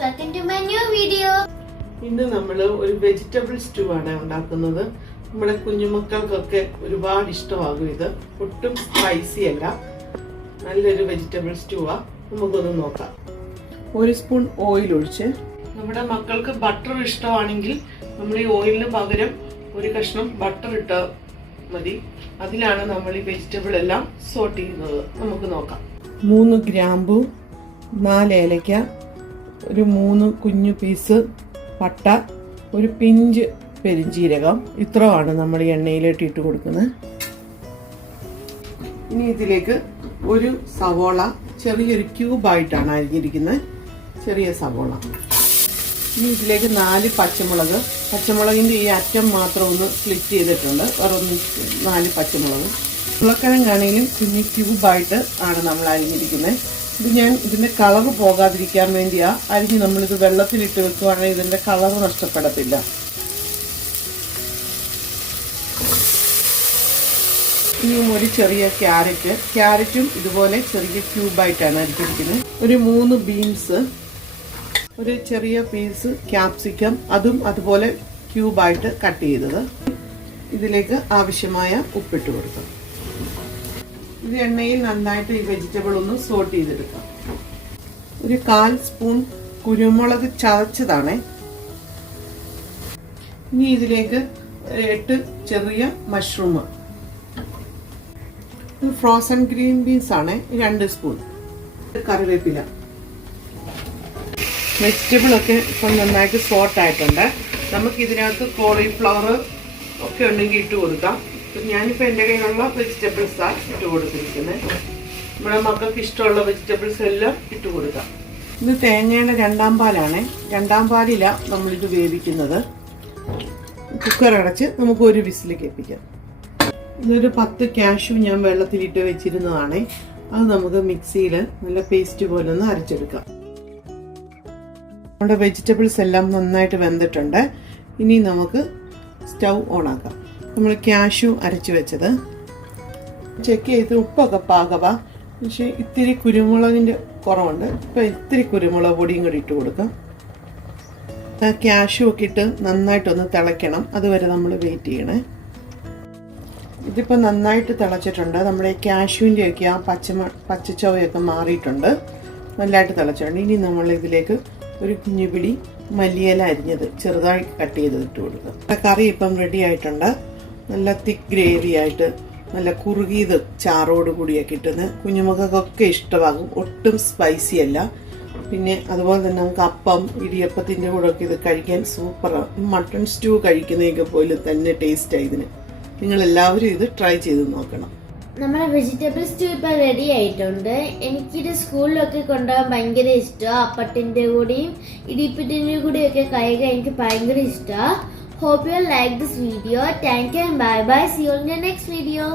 welcome to my new video. ഇന്ന് നമ്മൾ ഒരു വെജിറ്റബിൾ സ്റ്റൂ ആണ് ഉണ്ടാക്കുന്നത്. നമ്മുടെ കുഞ്ഞുമക്കൾക്കൊക്കെ ഒരുപാട് ഇഷ്ടമാകും ഇത്. ഒട്ടും സ്പൈസി അല്ല, നല്ലൊരു വെജിറ്റബിൾ സ്റ്റൂ ആ. നമുക്കൊന്ന് നോക്കാം. 1 സ്പൂൺ ഓയിൽ ഒഴിച്ച്, നമ്മുടെ മക്കൾക്ക് ബട്ടർ ഇഷ്ടമാണെങ്കിൽ നമ്മൾ ഈ ഓയിലിന് പകരം ഒരു കഷ്ണം ബട്ടർ ഇട്ടാൽ മതി. അതിലാണ് നമ്മൾ ഈ വെജിറ്റബിൾ എല്ലാം സോട്ട് ചെയ്യുന്നത്. നമുക്ക് നോക്കാം. 3 ഗ്രാമ്പു, 4 ഏലക്ക, ഒരു 3 കുഞ്ഞു പീസ് പട്ട, ഒരു പിഞ്ച് പെരിഞ്ജീരകം, ഇത്രയാണ് നമ്മൾ ഈ എണ്ണയിലേക്ക് ഇട്ട് കൊടുക്കുന്നത്. ഇനി ഇതിലേക്ക് ഒരു സവോള ചെറിയൊരു ക്യൂബായിട്ടാണ് അരിഞ്ഞിരിക്കുന്നത്, ചെറിയ സവോള. ഇനി ഇതിലേക്ക് 4 പച്ചമുളക്, പച്ചമുളകിൻ്റെ ഈ അറ്റം മാത്രം ഒന്ന് സ്ലിറ്റ് ചെയ്തിട്ടുണ്ട്. വേറെ 4 പച്ചമുളക്. ഉരുളക്കിഴങ്ങാണെങ്കിലും കുഞ്ഞു ക്യൂബായിട്ട് ആണ് നമ്മൾ അരിഞ്ഞിരിക്കുന്നത്. ഇത് ഞാൻ ഇതിൻ്റെ കളർ പോകാതിരിക്കാൻ വേണ്ടിയാ അരിഞ്ഞ് നമ്മളിത് വെള്ളത്തിലിട്ട് വെക്കുകയാണെങ്കിൽ ഇതിൻ്റെ കളർ നഷ്ടപ്പെടത്തില്ല. ഇനിയും ഒരു ചെറിയ ക്യാരറ്റും ഇതുപോലെ ചെറിയ ക്യൂബായിട്ടാണ് അരിഞ്ഞിരിക്കുന്നത്. ഒരു 3 ബീൻസ്, ഒരു ചെറിയ പീസ് ക്യാപ്സിക്കം, അതും അതുപോലെ ക്യൂബായിട്ട് കട്ട് ചെയ്തത്. ഇതിലേക്ക് ആവശ്യമായ ഉപ്പിട്ട് കൊടുക്കാം. ഇത് എണ്ണയിൽ നന്നായിട്ട് ഈ വെജിറ്റബിൾ ഒന്ന് സോട്ട് ചെയ്തെടുക്കാം. ഒരു 1/4 സ്പൂൺ കുരുമുളക് ചതച്ചതാണ്. ഇനി ഇതിലേക്ക് 8 ചെറിയ മഷ്റൂം, ഫ്രോസൺ ഗ്രീൻ ബീൻസ് ആണ് 2 സ്പൂൺ, കറിവേപ്പില. വെജിറ്റബിൾ ഒക്കെ ഇപ്പം നന്നായിട്ട് സോട്ട് ആയിട്ടുണ്ട്. നമുക്ക് ഇതിനകത്ത് കോളിഫ്ലവർ ഒക്കെ ഉണ്ടെങ്കിൽ ഇട്ട് കൊടുക്കാം. ഞാനിപ്പോൾ എൻ്റെ കയ്യിലുള്ള വെജിറ്റബിൾസാണ് ഇട്ട് കൊടുത്തിരിക്കുന്നത്. നമ്മുടെ മക്കൾക്ക് ഇഷ്ടമുള്ള വെജിറ്റബിൾസ് എല്ലാം ഇട്ട് കൊടുക്കാം. ഇത് തേങ്ങയുടെ 2-ാം പാലാണ്. 2-ാം പാലിലാണ് നമ്മളിത് വേവിക്കുന്നത്. കുക്കർ അടച്ച് നമുക്ക് ഒരു വിസിൽ കേൾപ്പിക്കാം. ഇതൊരു 10 കാഷ്യൂ ഞാൻ വെള്ളത്തിലിട്ട് വെച്ചിരുന്നതാണ്. അത് നമുക്ക് മിക്സിയിൽ നല്ല പേസ്റ്റ് പോലെ ഒന്ന് അരച്ചെടുക്കാം. നമ്മുടെ വെജിറ്റബിൾസ് എല്ലാം നന്നായിട്ട് വെന്തിട്ടുണ്ട്. ഇനി നമുക്ക് സ്റ്റൗ ഓണാക്കാം. നമ്മൾ കാഷ്യൂ അരച്ച് വെച്ചത് ചെക്ക് ചെയ്ത് ഉപ്പൊക്കെ പാകവാ, പക്ഷേ ഇത്തിരി കുരുമുളകിൻ്റെ കുറവുണ്ട്. ഇപ്പം ഇത്തിരി കുരുമുളക് പൊടിയും കൂടി ഇട്ട് കൊടുക്കാം. കാഷ്യൂ ഒക്കെ ഇട്ട് നന്നായിട്ടൊന്ന് തിളയ്ക്കണം. അതുവരെ നമ്മൾ വെയിറ്റ് ചെയ്യണേ. ഇതിപ്പോൾ നന്നായിട്ട് തിളച്ചിട്ടുണ്ട്. നമ്മുടെ കാഷ്യൂവിൻ്റെയൊക്കെ ആ പച്ചച്ചവയൊക്കെ മാറിയിട്ടുണ്ട്, നല്ലതായിട്ട് തിളച്ചിട്ടുണ്ട്. ഇനി നമ്മൾ ഇതിലേക്ക് ഒരു കുഞ്ഞുപിടി മല്ലിയില അരിഞ്ഞത് ചെറുതായി കട്ട് ചെയ്ത് ഇട്ട് കൊടുക്കുക. കറി ഇപ്പം റെഡി ആയിട്ടുണ്ട്. നല്ല തിക്ക് ഗ്രേവി ആയിട്ട്, നല്ല കുറുകിയത് ചാറോട് കൂടിയൊക്കെ ഇട്ടുന്നത് കുഞ്ഞുമക്കൾക്കൊക്കെ ഇഷ്ടമാകും. ഒട്ടും സ്പൈസി അല്ല. പിന്നെ അതുപോലെ തന്നെ നമുക്ക് അപ്പം, ഇടിയപ്പത്തിൻ്റെ കൂടെ ഒക്കെ ഇത് കഴിക്കാൻ സൂപ്പറാണ്. മട്ടൺ സ്റ്റൂ കഴിക്കുന്നതൊക്കെ പോലെ തന്നെ ടേസ്റ്റാണ് ഇതിന്. നിങ്ങളെല്ലാവരും ഇത് ട്രൈ ചെയ്ത് നോക്കണം. നമ്മുടെ വെജിറ്റബിൾ സ്റ്റൂ ഇപ്പം റെഡി ആയിട്ടുണ്ട്. എനിക്കിത് സ്കൂളിലൊക്കെ കൊണ്ടുപോകാൻ ഭയങ്കര ഇഷ്ടമാണ്. അപ്പത്തിൻ്റെ കൂടെയും ഇടിയപ്പത്തിൻ്റെ കൂടെയൊക്കെ കഴിക്കാൻ എനിക്ക് ഭയങ്കര ഇഷ്ടമാണ്. Hope you like this video. Thank you and bye bye. See you in the next video.